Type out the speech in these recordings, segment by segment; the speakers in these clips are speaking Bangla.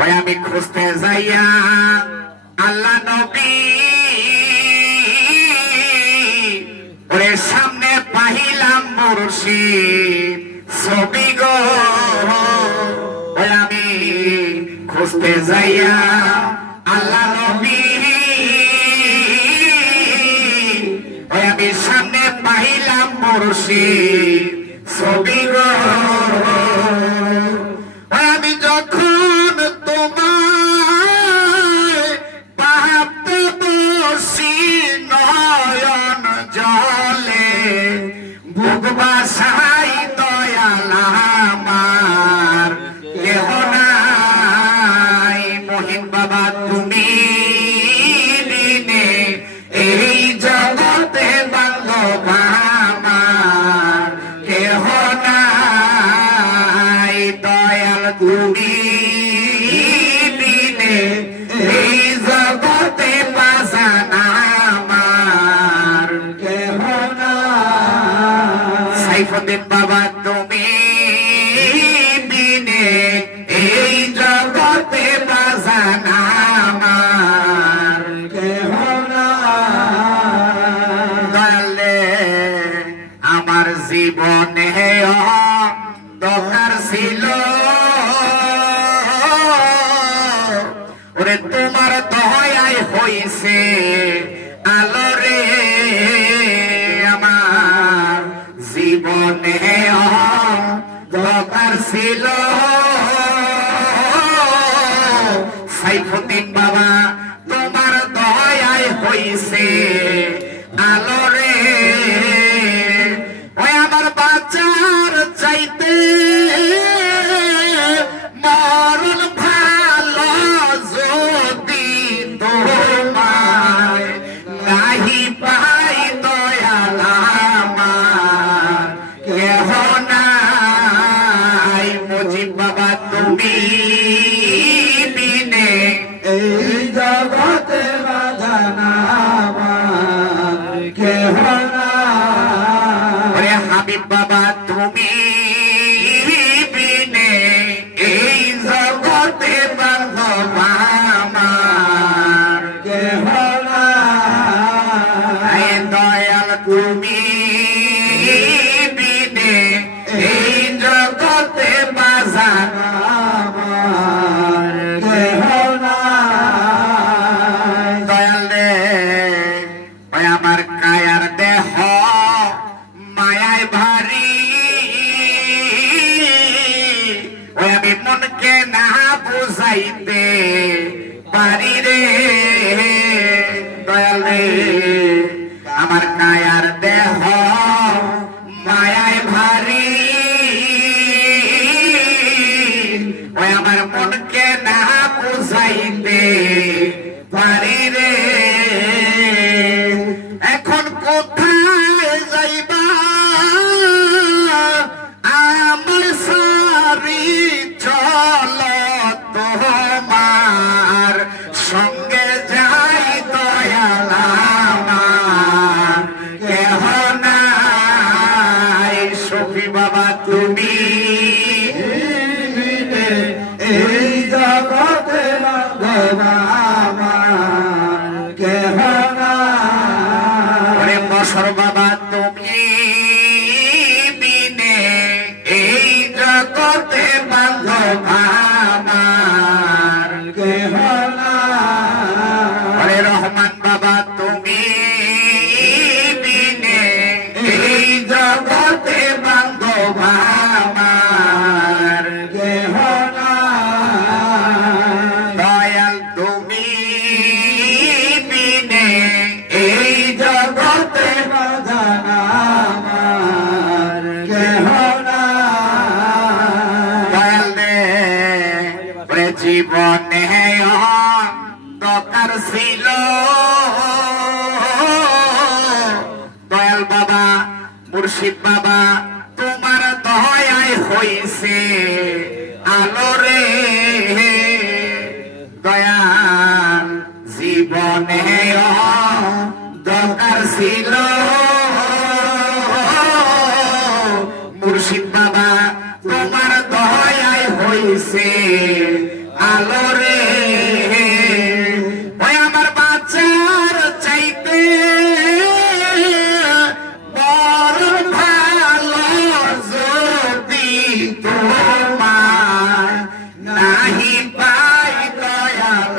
ওই আমি খুঁজতে যাইয়া আল্লাহ নবী ওরে সামনে পাহিলাম মুর্শিদ ছবি গো। ওই আমি খুঁজতে যাইয়া আল্লাহ নবী ওই আমি সামনে পাহিলাম মুর্শিদ ছবি গো। আমি যখন তোমায় ভাবতে বসি নয়ন জলে বুক বাসাই দয়াল আমার কেহ নাই। মহিন বাবা তুমি বিনে এই জগতে বান্ধব আমার কেহ নাই। দয়াল তুমি বিনে এই জগতে বাজান আমার কেহ নাই। সাইফুদ্দিন বাবা তুমি বিনে এই জগতে বাজান আমার কেহ নাই। দয়ালে আমার জীবনে দরকার ছিল ওরে তোমার দয়ায় হইছে আলো রে। আমার জীবনে দরকার ছিল সাইফুদ্দিন বাবা তোমার দয়ায় হইছে আলো রে। ওই আমার বাচ্চার চাইতে মরণ ভালো যদি তোমায় নাহি পাই দয়াল আমার কেহ নাই। মুজিব বাবা তুমি বিনে এই জগতে বাজান আমার কেহ নাই। হাবিব বাবা তুমি বিনে এই জগতে বান্ধব আমার কেহ নাই। দয়াল তুমি বিনে এই জগতে বাজান আমার কেহ নাই। দয়াল রে ওই আমার কায়ার দেহ মায়ায় ভারী ওই আমি মনকে না বুঝাইতে পারি রে। দয়াল রে আমার কায়ার দেহ মায়ায় ভারী ওই আমার মনকে না বুঝাইতে পারি রে। এখন কোথায় যাইবা আমার সারি চল তোমার সঙ্গে যাই দয়াল আমার কেহ নাই। সফি বাবা তুমি এই জগতে বান্ধব আমার কেহ নাই। বসর বাবা তুমি বিনে এই জগতে বান্ধব আমার কেহ নাই। রহমান বাবা তুমি বিনে এই জগতে বান্ধব আমার কেহ নাই। দয়াল তুমি বিনে এই জগতে বাজান আমার কেহ নাই। দয়াল রে জীবনে দরকার ছিল দয়াল বাবা মুর্শিদ বাবা তোমার দয়ায় হইছে আলো রে। দয়াল জীবনে দরকার ছিল মুর্শিদ বাবা তোমার দয়ায় হইছে আলো রে ওই আমার বাচ্চার চাইতে বড় ভালো যদি তোমার নাহি পাই দয়াল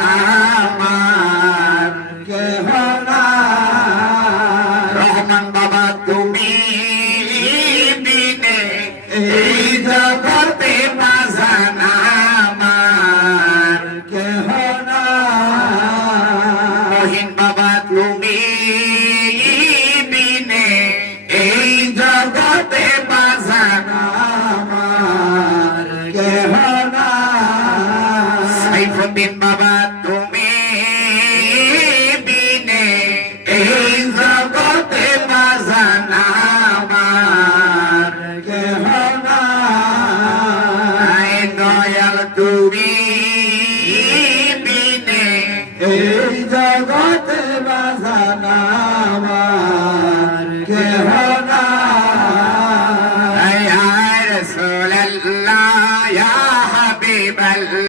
আমার কেহ নাই। রহমান বাবা তুমি বিনে এই জগতে বাজান আমার কেহ নাই। মহিন বাবা তুমি বিনে এই জগতে বাজান আমার কেহ নাই। সাইফুদ্দিন বাবা তুমি বিনে এই জগতে বাজান আমার কেহ নাই। দয়াল তুমি বিনে এই জগতে বাজান আমার কেহ নাই। ইয়া রাসূলুল্লাহ ইয়া হাবিবাল্লাহ।